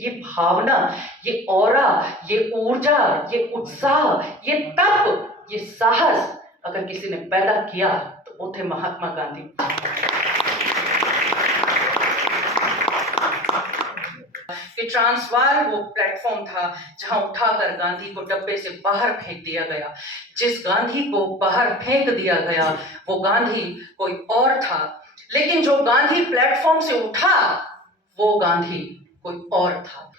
ये भावना, ये ऑरा, ये ऊर्जा, ये उत्साह, ये तप, ये साहस अगर किसी ने पैदा किया तो वो थे महात्मा गांधी। कि ट्रांसवाल वो प्लेटफॉर्म था जहां उठाकर गांधी को डब्बे से बाहर फेंक दिया गया। जिस गांधी को बाहर फेंक दिया गया वो गांधी कोई और था, लेकिन जो गांधी प्लेटफॉर्म से उठा वो गांधी कोई और था।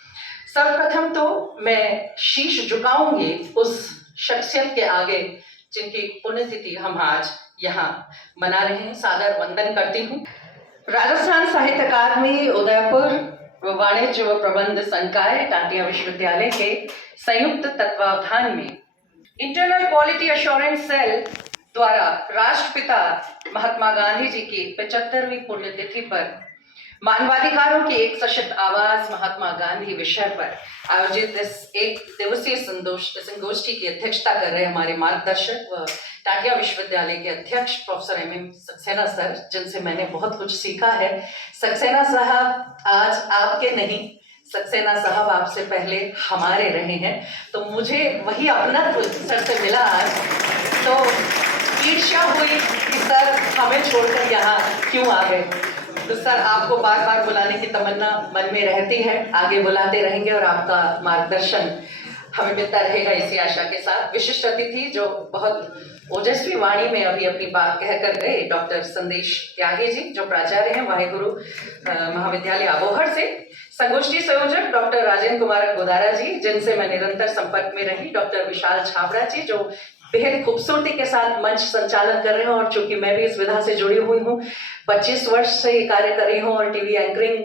सर्वप्रथम तो मैं शीश झुकाऊंगी उस शख्सियत के आगे जिनकी पुण्यतिथि हम आज यहाँ मना रहे हैं। सादर वंदन करती हूँ। राजस्थान साहित्य अकादमी उदयपुर वाणिज्य व प्रबंध संकाय टाटिया विश्वविद्यालय के संयुक्त तत्वावधान में इंटरनल क्वालिटी एश्योरेंस सेल द्वारा राष्ट्रपिता महात्मा गांधी जी की 75वीं पुण्यतिथि पर मानवाधिकारों की एक सशक्त आवाज महात्मा गांधी विषय पर आयोजित इस एक दिवसीय संगोष्ठी की अध्यक्षता कर रहे हमारे मार्गदर्शक व टाटिया विश्वविद्यालय के अध्यक्ष प्रोफेसर एम सक्सेना सर, जिनसे मैंने बहुत कुछ सीखा है। सक्सेना साहब आज आपके नहीं, सक्सेना साहब आपसे पहले हमारे रहे हैं, तो मुझे वही अपनत्व सर से मिला आज। तो ईर्ष्या हुई कि सर हमें छोड़कर यहाँ क्यों आ गए। तो सर आपको बार बार बुलाने की तमन्ना मन में रहती है, आगे बुलाते रहेंगे और आपका मार्गदर्शन हमें मिलता रहेगा इसी आशा के साथ। विशिष्ट अतिथि जो बहुत ओजस्वी वाणी में अभी अपनी बात कहकर गए, डॉक्टर संदेश त्यागी जी जो प्राचार्य हैं वाहेगुरु महाविद्यालय अबोहर से। संगोष्ठी संयोजक डॉक्टर राजेंद्र कुमार गोदारा जी, जिनसे मैं निरंतर संपर्क में रही। डॉक्टर विशाल छाबड़ा जी जो बेहद खूबसूरती के साथ मंच संचालन कर रहे हैं, और चूंकि मैं भी इस विधा से जुड़ी हुई हूँ, 25 वर्ष से ये कार्य कर रही हूँ और टीवी एंकरिंग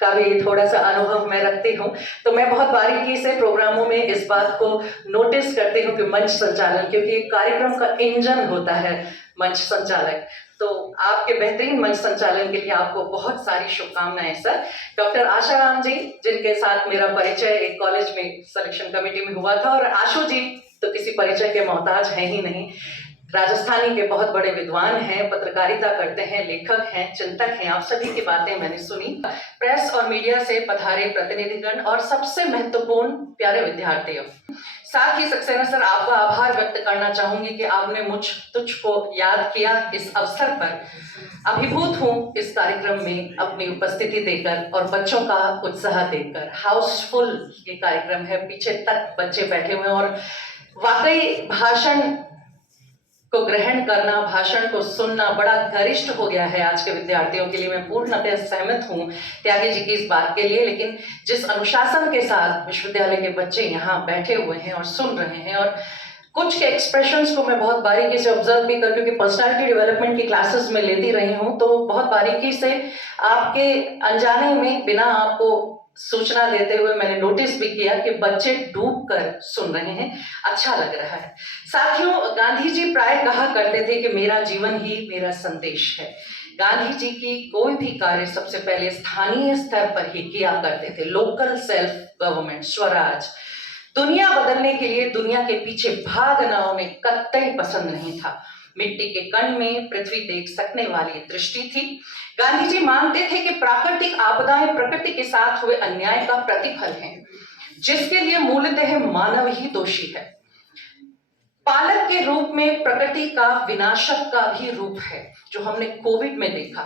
का भी थोड़ा सा अनुभव मैं रखती हूँ, तो मैं बहुत बारीकी से प्रोग्रामों में इस बात को नोटिस करती हूँ कि मंच संचालन, क्योंकि कार्यक्रम का इंजन होता है मंच संचालक। तो आपके बेहतरीन मंच संचालन के लिए आपको बहुत सारी शुभकामनाएं सर। डॉक्टर आशाराम जी, जिनके साथ मेरा परिचय एक कॉलेज में सिलेक्शन कमेटी में हुआ था, और आशु जी तो किसी परिचय के मोहताज हैं ही नहीं। राजस्थानी के बहुत बड़े विद्वान हैं, पत्रकारिता करते हैं, लेखक हैं, चिंतक हैं। आप सभी की बातें मैंने सुनी। प्रेस और मीडिया से पधारे प्रतिनिधिगण और सबसे महत्वपूर्ण प्यारे विद्यार्थियों, साथ ही सक्सेना सर आपका आभार व्यक्त करना चाहूंगी कि आपने तुझको याद किया इस अवसर पर। अभिभूत हूँ इस कार्यक्रम में अपनी उपस्थिति देकर और बच्चों का उत्साह देकर। हाउसफुल ये कार्यक्रम है, पीछे तक बच्चे बैठे हुए हैं और वाकई भाषण को ग्रहण करना, भाषण को सुनना बड़ा गरिष्ठ हो गया है आज के विद्यार्थियों के लिए। मैं पूर्णतः सहमत हूँ त्यागी जी की इस बात के लिए, लेकिन जिस अनुशासन के साथ विश्वविद्यालय के बच्चे यहाँ बैठे हुए हैं और सुन रहे हैं, और कुछ के एक्सप्रेशंस को मैं बहुत बारीकी से ऑब्जर्व भी कर, क्योंकि पर्सनालिटी डेवलपमेंट की क्लासेस में लेती रही हूँ, तो बहुत बारीकी से आपके अनजाने में बिना आपको सूचना देते हुए मैंने नोटिस भी किया कि बच्चे डूब कर सुन रहे हैं। अच्छा लग रहा है। साथियों, गांधी जी प्राय कहा करते थे कि मेरा जीवन ही मेरा संदेश है। गांधी जी की कोई भी कार्य सबसे पहले स्थानीय स्तर पर ही किया करते थे। Local self government, Swaraj. दुनिया बदलने के लिए दुनिया के पीछे भागना उन्हें कतई पसंद नहीं था। मिट्टी के कण में पृथ्वी देख सकने वाली दृष्टि थी। गांधी जी मानते थे कि प्राकृतिक आपदाएं प्रकृति के साथ हुए अन्याय का प्रतिफल हैं, जिसके लिए मूलतः मानव ही दोषी है। पालक के रूप में प्रकृति का विनाशक का भी रूप है, जो हमने कोविड में देखा।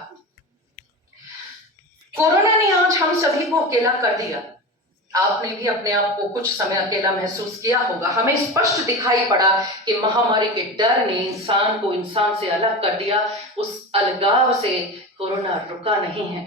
कोरोना ने आज हम सभी को अकेला कर दिया। आपने भी अपने आप को कुछ समय अकेला महसूस किया होगा। हमें स्पष्ट दिखाई पड़ा कि महामारी के डर ने इंसान को इंसान से अलग कर दिया। उस अलगाव से कोरोना रुका नहीं है।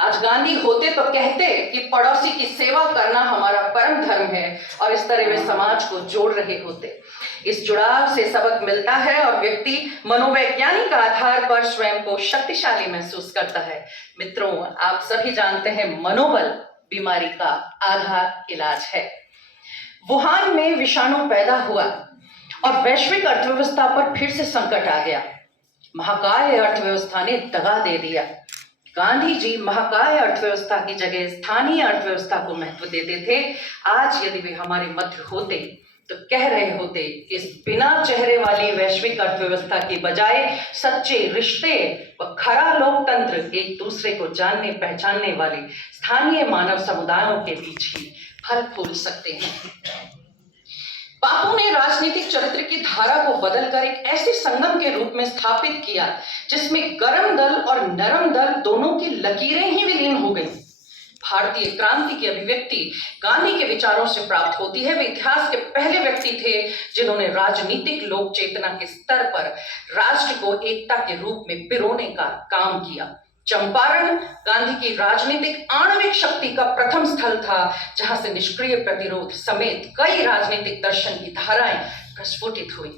आज गांधी होते तो कहते कि पड़ोसी की सेवा करना हमारा परम धर्म है, और इस तरह वे समाज को जोड़ रहे होते। इस जुड़ाव से सबक मिलता है और व्यक्ति मनोवैज्ञानिक आधार पर स्वयं को शक्तिशाली महसूस करता है। मित्रों, आप सभी जानते हैं मनोबल बीमारी का आधार इलाज है। वुहान में विषाणु पैदा हुआ और वैश्विक अर्थव्यवस्था पर फिर से संकट आ गया। महाकाय अर्थव्यवस्था ने दगा दे दिया। गांधी जी महाकाय अर्थव्यवस्था की जगह स्थानीय अर्थव्यवस्था को महत्व देते थे। आज यदि वे हमारे मध्य होते तो कह रहे होते कि इस बिना चेहरे वाली वैश्विक अर्थव्यवस्था की बजाय सच्चे रिश्ते व खरा लोकतंत्र एक दूसरे को जानने पहचानने वाले स्थानीय मानव समुदायों के बीच ही फल फूल सकते हैं। बापू ने राजनीतिक चरित्र की धारा को बदलकर एक ऐसे संगम के रूप में स्थापित किया जिसमें गर्म दल और नरम दल दोनों की लकीरें ही विलीन हो गई। भारतीय क्रांति की अभिव्यक्ति गांधी के विचारों से प्राप्त होती है। वे इतिहास के पहले व्यक्ति थे जिन्होंने राजनीतिक लोक चेतना के स्तर पर राष्ट्र को एकता के रूप में पिरोने का काम किया। चंपारण गांधी की राजनीतिक आणविक शक्ति का प्रथम स्थल था, जहां से निष्क्रिय प्रतिरोध समेत कई राजनीतिक दर्शन की धाराएं प्रस्फुटित हुई।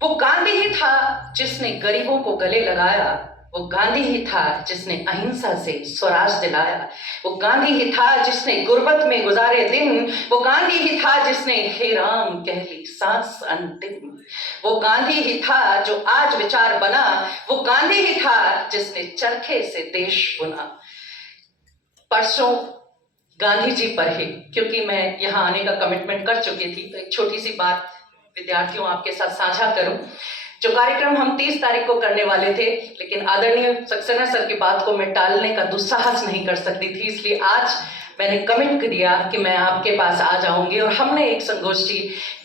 वो गांधी ही था जिसने गरीबों को गले लगाया, वो गांधी ही था जिसने अहिंसा से स्वराज दिलाया, वो गांधी ही था जिसने गुर्बत में गुजारे दिन, वो गांधी ही था जिसने हे राम कह ली सांस अंतिम, वो गांधी ही था जो आज विचार बना, वो गांधी ही था जिसने चरखे से देश बुना। परसों गांधी जी पर ही, क्योंकि मैं यहाँ आने का कमिटमेंट कर चुकी थी, तो एक छोटी सी बात विद्यार्थियों आपके साथ साझा करूं। जो कार्यक्रम हम 30 तारीख को करने वाले थे, लेकिन आदरणीय सक्सेना सर की बात को मैं टालने का दुस्साहस नहीं कर सकती थी, इसलिए आज मैंने कमिट किया कि मैं आपके पास आ जाऊंगी और हमने एक संगोष्ठी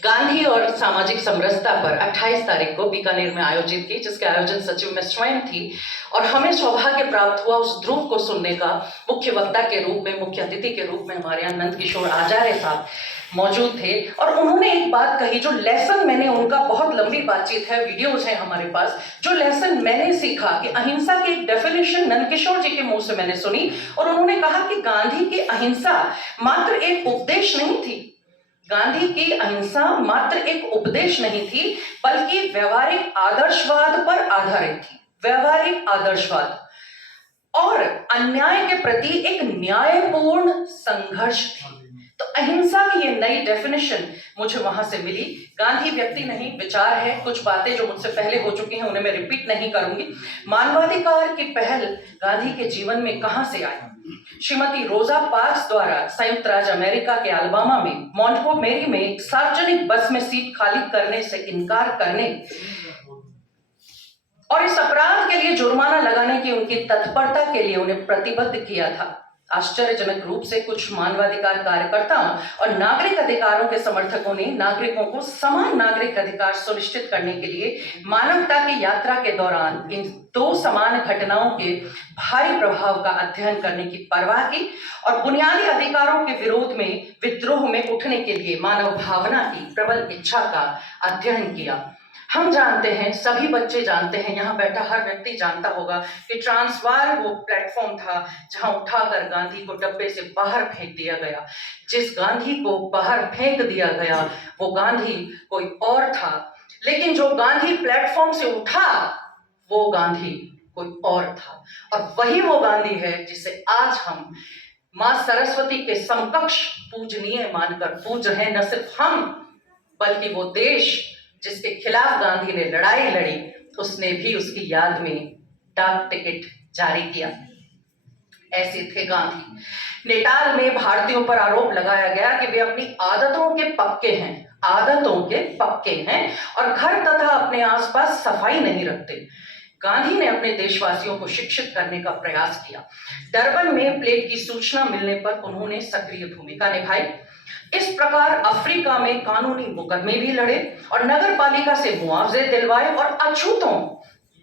गांधी और सामाजिक समरसता पर 28 तारीख को बीकानेर में आयोजित की, जिसके आयोजन सचिव मैं स्वयं थी। और हमें सौभाग्य प्राप्त हुआ उस ध्रुव को सुनने का। मुख्य वक्ता के रूप में, मुख्य अतिथि के रूप में हमारे यहाँ नंद किशोर आचार्य साहब मौजूद थे और उन्होंने एक बात कही, जो लेसन मैंने उनका, बहुत लंबी बातचीत है, वीडियोज हैं हमारे पास, जो लेसन मैंने सीखा कि अहिंसा की एक डेफिनेशन नंद किशोर जी के मुंह से मैंने सुनी। और उन्होंने कहा कि गांधी की अहिंसा मात्र एक उपदेश नहीं थी, गांधी की अहिंसा मात्र एक उपदेश नहीं थी, बल्कि व्यवहारिक आदर्शवाद पर आधारित थी। व्यवहारिक आदर्शवाद और अन्याय के प्रति एक न्यायपूर्ण संघर्ष थी। तो अहिंसा की ये नई डेफिनेशन मुझे वहां से मिली। गांधी व्यक्ति नहीं, विचार है। कुछ बातें जो मुझसे पहले हो चुकी हैं उन्हें मैं रिपीट नहीं करूंगी। मानवाधिकार की पहल गांधी के जीवन में कहां से आई? श्रीमती रोजा पार्क्स द्वारा संयुक्त राज्य अमेरिका के अलाबामा में मॉन्टगोमेरी में एक सार्वजनिक बस में सीट खाली करने से इनकार करने और इस अपराध के लिए जुर्माना लगाने की उनकी तत्परता के लिए उन्हें प्रतिबद्ध किया था। आश्चर्यजनक रूप से कुछ मानवाधिकार कार्यकर्ताओं और नागरिक अधिकारों के समर्थकों ने नागरिकों को समान नागरिक अधिकार सुनिश्चित करने के लिए मानवता की यात्रा के दौरान इन दो समान घटनाओं के भारी प्रभाव का अध्ययन करने की परवाह की और बुनियादी अधिकारों के विरोध में विद्रोह में उठने के लिए मानव भावना की प्रबल इच्छा का अध्ययन किया। हम जानते हैं, सभी बच्चे जानते हैं, यहाँ बैठा हर व्यक्ति जानता होगा कि ट्रांसवाल वो प्लेटफॉर्म था जहाँ उठाकर गांधी को डब्बे से बाहर फेंक दिया गया। जिस गांधी को बाहर फेंक दिया गया वो गांधी कोई और था, लेकिन जो गांधी प्लेटफॉर्म से उठा वो गांधी कोई और था। और वही वो गांधी है जिसे आज हम माँ सरस्वती के समकक्ष पूजनीय मानकर पूज रहे हैं। न सिर्फ हम, बल्कि वो देश जिसके खिलाफ गांधी ने लड़ाई लड़ी, उसने भी उसकी याद में डाक टिकट जारी किया। ऐसे थे गांधी। नेटाल में भारतीयों पर आरोप लगाया गया कि वे अपनी आदतों के पक्के हैं, आदतों के पक्के हैं और घर तथा अपने आसपास सफाई नहीं रखते। गांधी ने अपने देशवासियों को शिक्षित करने का प्रयास किया। डरबन में प्लेग की सूचना मिलने पर उन्होंने सक्रिय भूमिका निभाई। इस प्रकार अफ्रीका में कानूनी मुकदमे भी लड़े और नगर पालिका से मुआवजे दिलवाए और अछूतों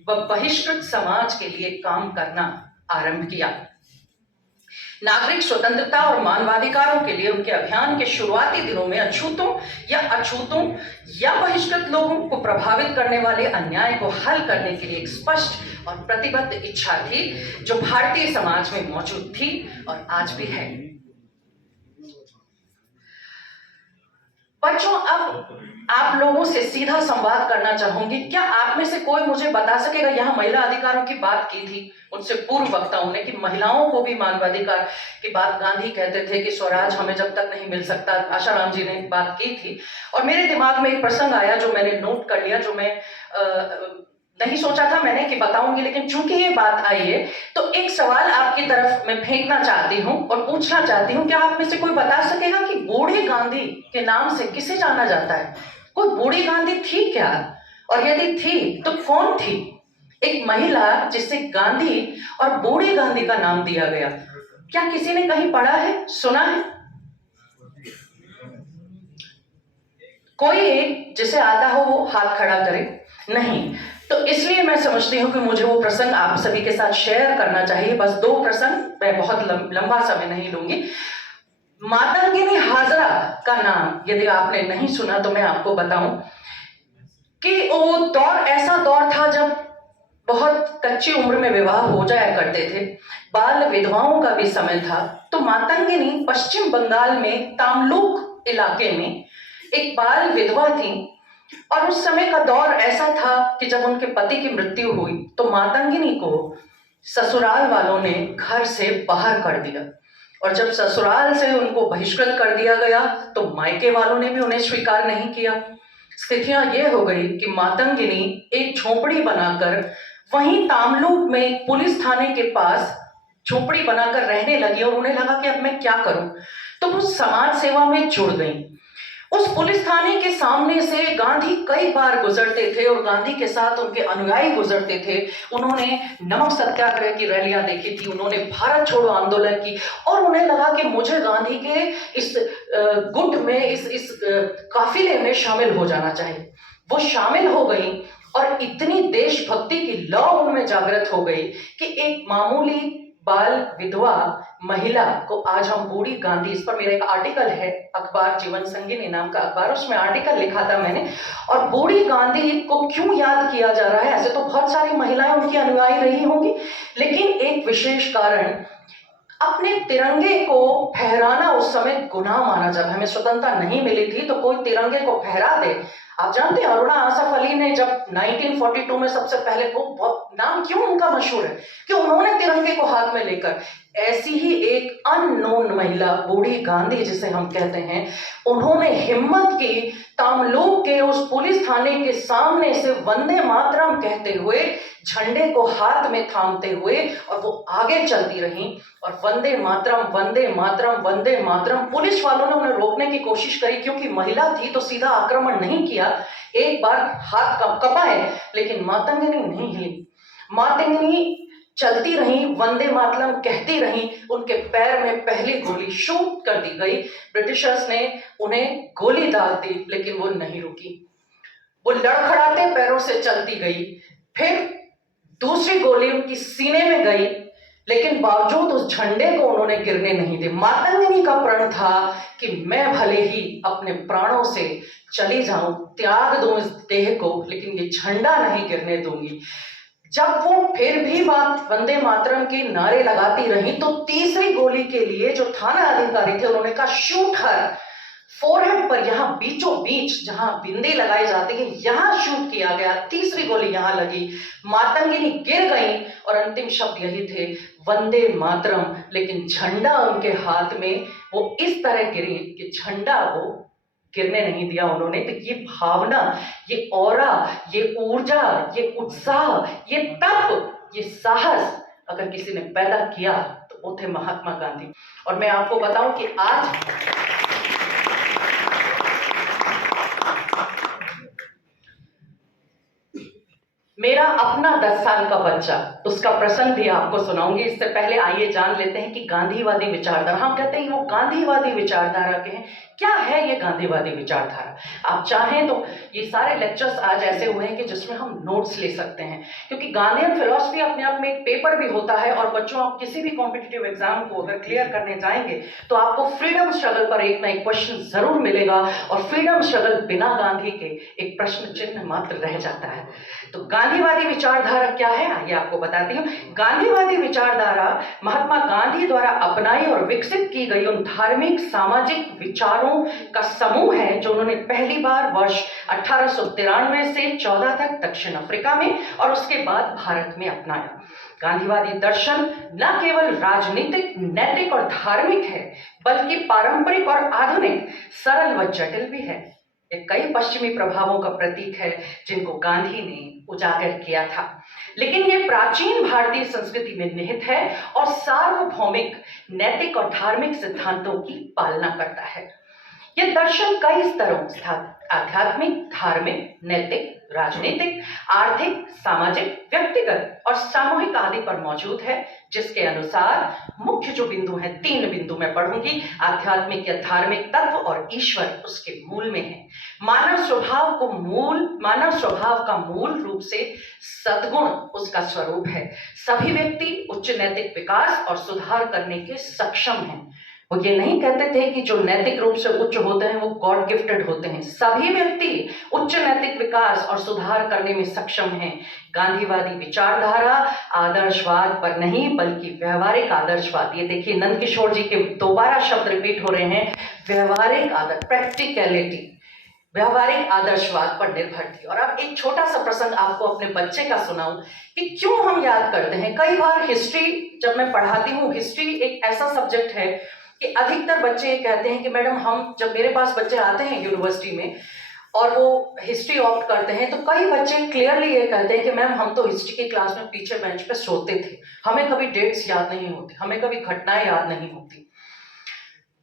व बहिष्कृत समाज के लिए काम करना आरंभ किया। नागरिक स्वतंत्रता और मानवाधिकारों के लिए उनके अभियान के शुरुआती दिनों में अछूतों या बहिष्कृत लोगों को प्रभावित करने वाले अन्याय को हल करने के लिए एक स्पष्ट और प्रतिबद्ध इच्छा थी, जो भारतीय समाज में मौजूद थी और आज भी है। बच्चों, अब आप लोगों से सीधा संवाद करना चाहूंगी। क्या आप में से कोई मुझे बता सकेगा, यहाँ महिला अधिकारों की बात की थी उनसे पूर्व वक्ताओं ने कि महिलाओं को भी मानवाधिकार की बात, गांधी कहते थे कि स्वराज हमें जब तक नहीं मिल सकता। आशाराम जी ने बात की थी और मेरे दिमाग में एक प्रसंग आया जो मैंने नोट कर लिया, जो मैं नहीं सोचा था मैंने कि बताऊंगी, लेकिन चूंकि ये बात आई है तो एक सवाल आपकी तरफ मैं फेंकना चाहती हूँ और पूछना चाहती हूँ, क्या आप में से कोई बता सकेगा कि बूढ़ी गांधी के नाम से किसे जाना जाता है? कोई बूढ़ी गांधी थी क्या? और यदि थी तो कौन थी? एक महिला जिसे गांधी और बूढ़ी गांधी का नाम दिया गया, क्या किसी ने कहीं पढ़ा है, सुना है? कोई एक जिसे आता हो वो हाथ खड़ा करे। नहीं, तो इसलिए मैं समझती हूँ कि मुझे वो प्रसंग आप सभी के साथ शेयर करना चाहिए। बस दो प्रसंग, मैं बहुत लंबा समय नहीं लूंगी। मातंगिनी हाजरा का नाम यदि आपने नहीं सुना तो मैं आपको बताऊं कि वो दौर ऐसा दौर था जब बहुत कच्ची उम्र में विवाह हो जाया करते थे, बाल विधवाओं का भी समय था। तो मातंगिनी पश्चिम बंगाल में तामलुक इलाके में एक बाल विधवा थी, और उस समय का दौर ऐसा था कि जब उनके पति की मृत्यु हुई तो मातंगिनी को ससुराल वालों ने घर से बाहर कर दिया, और जब ससुराल से उनको बहिष्कृत कर दिया गया तो मायके वालों ने भी उन्हें स्वीकार नहीं किया। स्थितियां ये हो गई कि मातंगिनी एक झोपड़ी बनाकर वहीं तामलुक में एक पुलिस थाने के पास झोपड़ी बनाकर रहने लगी, और उन्हें लगा कि अब मैं क्या करूं, तो वो समाज सेवा में जुड़ गई। उस पुलिस थाने के सामने से गांधी कई बार गुजरते थे और गांधी के साथ उनके अनुयायी गुजरते थे। उन्होंने नमक सत्याग्रह की रैलियां देखी थी, उन्होंने भारत छोड़ो आंदोलन की, और उन्हें लगा कि मुझे गांधी के इस गुट में, इस काफिले में शामिल हो जाना चाहिए। वो शामिल हो गई और इतनी देशभक्ति की लौ उनमें जागृत हो गई कि एक मामूली बाल विधवा महिला को आज हम बूढ़ी गांधी, इस पर मेरा एक आर्टिकल है, अखबार जीवन संगिनी नाम का अखबार, उसमें आर्टिकल लिखा था मैंने। और बूढ़ी गांधी को क्यों याद किया जा रहा है? ऐसे तो बहुत सारी महिलाएं उनकी अनुयायी रही होंगी, लेकिन एक विशेष कारण, अपने तिरंगे को फहराना उस समय गुनाह माना। जब हमें स्वतंत्रता नहीं मिली थी तो कोई तिरंगे को फहरा दे। आप जानते हैं अरुणा आसफ अली ने जब 1942 में सबसे पहले, वो नाम क्यों उनका मशहूर है कि उन्होंने तिरंगे को हाथ में लेकर, ऐसी ही एक अननोन महिला बूढ़ी गांधी जिसे हम कहते हैं, उन्होंने हिम्मत की तामलुक के उस पुलिस थाने के सामने से वंदे मातरम कहते हुए, झंडे को हाथ में थामते हुए, और वो आगे चलती रहीं और वंदे मातरम, वंदे मातरम, वंदे मातरम। पुलिस वालों ने उन्हें रोकने की कोशिश करी, क्योंकि महिला थी तो सीधा आक्रमण नहीं किया, एक बार हाथ कपाए, लेकिन मातंगिनी नहीं हिली। मातंगिनी चलती रही, वंदे मातरम कहती रही, उनके पैर में पहली गोली शूट कर दी गई। ब्रिटिशर्स ने उन्हें गोली दाग दी, लेकिन वो नहीं रुकी, वो लड़खड़ाते पैरों से चलती गई। फिर दूसरी गोली उनकी सीने में गई, लेकिन बावजूद उस झंडे को उन्होंने गिरने नहीं दिया। मातंगिनी का प्रण था कि मैं भले ही अपने प्राणों से चली जाऊं, त्याग दूं इस देह को, लेकिन ये झंडा नहीं गिरने दूंगी। जब वो फिर भी बात वंदे मातरम के नारे लगाती रही तो तीसरी गोली के लिए जो थाना अधिकारी थे उन्होंने कहा शूट हर, फोरहेड पर, यहां बीचों बीच जहां बिंदी लगाई जाती है यहां शूट किया गया। तीसरी गोली यहां लगी, मातंगिनी गिर गई और अंतिम शब्द यही थे, वंदे मातरम। लेकिन झंडा उनके हाथ में वो इस तरह गिरी कि झंडा वो गिरने नहीं दिया उन्होंने। तो ये भावना, ये ऑरा, ये ऊर्जा, ये उत्साह, ये तप, ये साहस अगर किसी ने पैदा किया तो वो थे महात्मा गांधी। और मैं आपको बताऊं कि आज मेरा अपना 10 साल का बच्चा, उसका प्रसंग भी आपको सुनाऊंगी। इससे पहले आइए जान लेते हैं कि गांधीवादी विचारधारा, हम कहते हैं वो गांधीवादी विचारधारा के हैं। क्या है ये गांधीवादी विचारधारा? आप चाहें तो ये सारे लेक्चर्स आज ऐसे हुए हैं कि जिसमें हम नोट्स ले सकते हैं, क्योंकि गांधीयन फिलॉसफी अपने आप में एक पेपर भी होता है। और बच्चों, आप किसी भी कॉम्पिटिटिव एग्जाम को अगर क्लियर करने जाएंगे तो आपको फ्रीडम स्ट्रगल पर एक ना एक क्वेश्चन जरूर मिलेगा, और फ्रीडम स्ट्रगल बिना गांधी के एक प्रश्न चिन्ह मात्र रह जाता है। तो गांधीवादी विचारधारा क्या है, आइए आपको बताती हूँ। गांधीवादी विचारधारा महात्मा गांधी द्वारा अपनाई और विकसित की गई उन धार्मिक सामाजिक विचारों का समूह है जो उन्होंने पहली बार वर्ष 1893 से 14 तक दक्षिण अफ्रीका में और उसके बाद भारत में अपनाया। गांधीवादी दर्शन न केवल राजनीतिक, नैतिक और धार्मिक है, बल्कि पारंपरिक और आधुनिक, सरल व जटिल भी है। ये कई पश्चिमी प्रभावों का प्रतीक है जिनको गांधी ने उजागर किया था, लेकिन ये प्राचीन भारतीय संस्कृति में निहित है और सार्वभौमिक नैतिक और धार्मिक सिद्धांतों की पालना करता है। यह दर्शन कई स्तरों आध्यात्मिक, धार्मिक, नैतिक, राजनीतिक, आर्थिक, सामाजिक, व्यक्तिगत और सामूहिक आदि पर मौजूद है, जिसके अनुसार मुख्य जो बिंदु हैं, 3 बिंदु मैं पढ़ूंगी। आध्यात्मिक या धार्मिक तत्व और ईश्वर उसके मूल में है। मानव स्वभाव का मूल रूप से सद्गुण उसका स्वरूप है। सभी व्यक्ति उच्च नैतिक विकास और सुधार करने के सक्षम हैं। वो ये नहीं कहते थे कि जो नैतिक रूप से उच्च होते हैं वो गॉड गिफ्टेड होते हैं। सभी व्यक्ति उच्च नैतिक विकास और सुधार करने में सक्षम हैं। गांधीवादी विचारधारा आदर्शवाद पर नहीं बल्कि व्यवहारिक आदर्शवाद, ये देखिए नंद किशोर जी के दोबारा शब्द रिपीट हो रहे हैं, व्यवहारिक आदर्श, प्रैक्टिकलिटी, व्यवहारिक आदर्शवाद पर निर्भर थी। और अब एक छोटा सा प्रसंग आपको अपने बच्चे का सुनाऊं कि क्यों हम याद करते हैं। कई बार हिस्ट्री जब मैं पढ़ाती हूँ, हिस्ट्री एक ऐसा सब्जेक्ट है कि अधिकतर बच्चे ये कहते हैं कि मैडम हम, जब मेरे पास बच्चे आते हैं यूनिवर्सिटी में और वो हिस्ट्री ऑप्ट करते हैं, तो कई बच्चे क्लियरली ये कहते हैं कि मैम हम तो हिस्ट्री की क्लास में पीछे बेंच पे सोते थे, हमें कभी डेट्स याद नहीं होती, हमें कभी घटनाएं याद नहीं होती,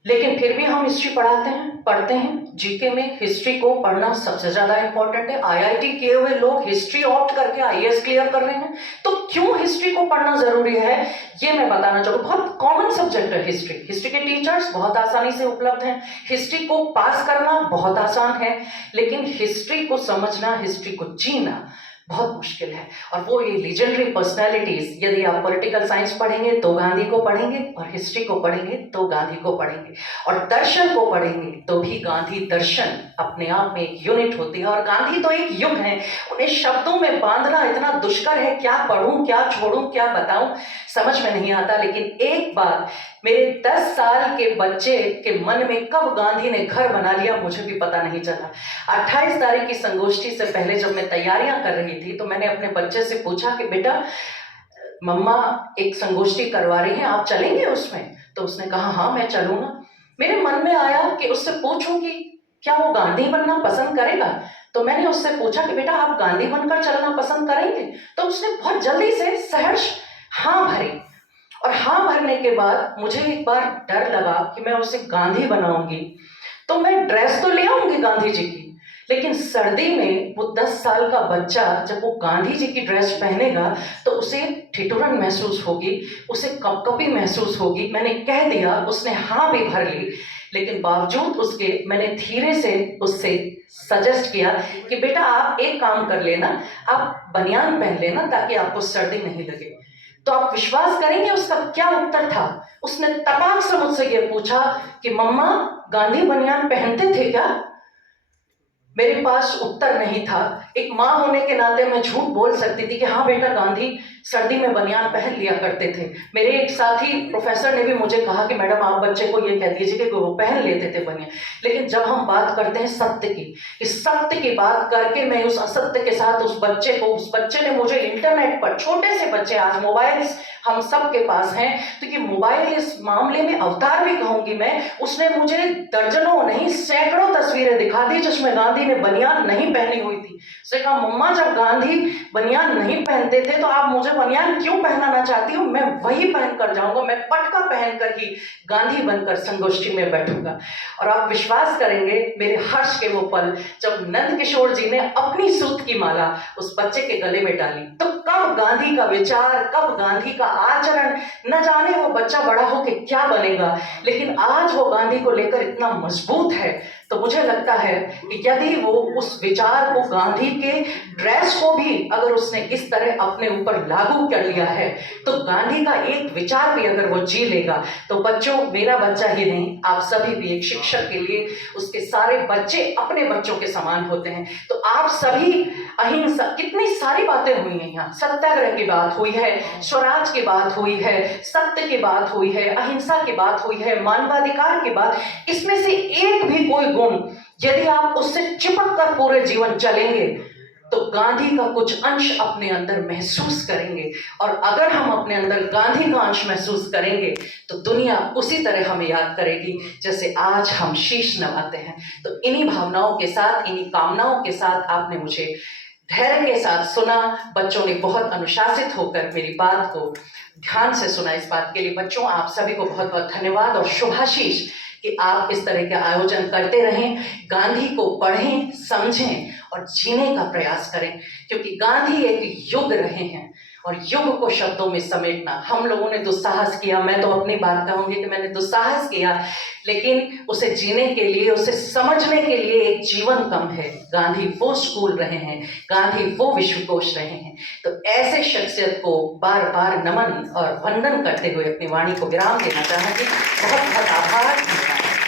लेकिन फिर भी हम हिस्ट्री पढ़ते हैं। जीके में हिस्ट्री को पढ़ना सबसे ज्यादा इंपॉर्टेंट है। आईआईटी किए हुए लोग हिस्ट्री ऑप्ट करके आईएएस क्लियर कर रहे हैं, तो क्यों हिस्ट्री को पढ़ना जरूरी है ये मैं बताना चाहूँगा। बहुत कॉमन सब्जेक्ट है हिस्ट्री। हिस्ट्री के टीचर्स बहुत आसानी से उपलब्ध हैं। हिस्ट्री को पास करना बहुत आसान है, लेकिन हिस्ट्री को समझना, हिस्ट्री को जीना बहुत मुश्किल है। और वो ये लीजेंडरी पर्सनैलिटीज, यदि आप पॉलिटिकल साइंस पढ़ेंगे तो गांधी को पढ़ेंगे, और हिस्ट्री को पढ़ेंगे तो गांधी को पढ़ेंगे, और दर्शन को पढ़ेंगे तो भी गांधी दर्शन अपने आप में एक यूनिट होती है। और गांधी तो एक युग है, उन्हें शब्दों में बांधना इतना दुष्कर है, क्या पढ़ूं, क्या छोड़ूं, क्या बताऊं, समझ में नहीं आता। लेकिन एक बार मेरे 10 साल के बच्चे के मन में कब गांधी ने घर बना लिया मुझे भी पता नहीं चला। 28 तारीख की संगोष्ठी से पहले जब मैं तैयारियां कर रही थी तो मैंने अपने बच्चे से पूछा कि बेटा मम्मा एक संगोष्ठी करवा रही हैं, आप चलेंगे उसमें? तो उसने कहा हाँ मैं चलूंगा। मेरे मन में आया कि उससे पूछूं कि क्या वो गांधी बनना पसंद करेगा। तो मैंने उससे पूछा कि बेटा आप गांधी बनकर चलना पसंद करेंगे? तो उसने बहुत जल्दी से सहर्ष हाँ भरी। और हाँ भरने के बाद मुझे एक बार डर लगा कि मैं उसे गांधी बनाऊंगी, तो मैं ड्रेस तो ले आऊंगी गांधी जी की, लेकिन सर्दी में वो 10 साल का बच्चा जब वो गांधी जी की ड्रेस पहनेगा तो उसे ठिठुरन महसूस होगी, उसे कपकपी महसूस होगी। मैंने कह दिया, उसने हाँ भी भर ली, लेकिन बावजूद उसके मैंने धीरे से उससे सजेस्ट किया कि बेटा आप एक काम कर लेना, आप बनियान पहन लेना ताकि आपको सर्दी नहीं लगे। तो आप विश्वास करेंगे उसका क्या उत्तर था? उसने तपाक से मुझसे ये पूछा कि मम्मा गांधी बनियान पहनते थे क्या? मेरे पास उत्तर नहीं था। एक माँ होने के नाते मैं झूठ बोल सकती थी कि हाँ बेटा गांधी सर्दी में बनियान पहन लिया करते थे। मेरे एक साथी प्रोफेसर ने भी मुझे कहा कि मैडम आप बच्चे को ये कह दीजिए कि वो पहन लेते थे बनियान। लेकिन जब हम बात करते हैं सत्य की, इस सत्य की बात करके मैं उस असत्य के साथ उस बच्चे ने मुझे इंटरनेट पर, छोटे से बच्चे आज मोबाइल हम सबके पास हैं, तो ये मोबाइल इस मामले में अवतार भी कहूंगी मैं। उसने मुझे दर्जनों नहीं सैकड़ों तस्वीरें दिखा दी जिसमें गांधी ने बनियान नहीं पहनी हुई थी। उसने कहा मम्मा जब गांधी बनियान नहीं पहनते थे तो आप मुझे बनियान क्यों पहनाना चाहती हो? मैं वही पहन कर जाऊंगा, मैं पटका पहनकर ही गांधी बनकर संगोष्ठी में बैठूंगा। और आप विश्वास करेंगे मेरे हर्ष के वो पल जब नंद किशोर जी ने अपनी सूत की माला उस बच्चे के गले में डाली, तो कब गांधी का विचार, कब गांधी का आचरण, न जाने वो बच्चा बड़ा होकर क्या बनेगा, लेकिन आज वो गांधी को लेकर इतना मजबूत है। तो मुझे लगता है कि यदि वो उस विचार को, गांधी के ड्रेस को भी अगर उसने इस तरह अपने ऊपर लागू कर लिया है, तो गांधी का एक विचार भी अगर वो जी लेगा, तो बच्चों, मेरा बच्चा ही नहीं, आप सभी भी एक शिक्षक के लिए उसके सारे बच्चे अपने बच्चों के समान होते हैं। तो आप सभी अहिंसा, कितनी सारी बातें हुई हैं यहाँ, सत्याग्रह की बात हुई है, स्वराज की बात हुई है, सत्य की बात हुई है, अहिंसा की बात हुई है, मानवाधिकार की बात, इसमें से एक भी कोई गुण यदि आप उससे चिपक कर पूरे जीवन चलेंगे तो गांधी का कुछ अंश अपने अंदर महसूस करेंगे, और अगर हम अपने अंदर गांधी का अंश महसूस करेंगे तो दुनिया उसी तरह हमें याद करेगी जैसे आज हम शीश नवाते हैं। तो इन्हीं भावनाओं के साथ, इन्हीं कामनाओं के साथ आपने मुझे धैर्य के साथ सुना। बच्चों ने बहुत अनुशासित होकर मेरी बात को ध्यान से सुना। इस बात के लिए बच्चों आप सभी को बहुत बहुत धन्यवाद और शुभाशीष कि आप इस तरह के आयोजन करते रहें, गांधी को पढ़ें, समझें और जीने का प्रयास करें, क्योंकि गांधी एक युग रहे हैं और युग को शब्दों में समेटना हम लोगों ने दुस्साहस किया। मैं तो अपनी बात कहूंगी कि मैंने दुस्साहस किया, लेकिन उसे जीने के लिए, उसे समझने के लिए एक जीवन कम है। गांधी वो स्कूल रहे हैं, गांधी वो विश्वकोश रहे हैं। तो ऐसे शख्सियत को बार बार नमन और वंदन करते हुए अपनी वाणी को विराम देना चाहूंगी। बहुत बहुत आभार।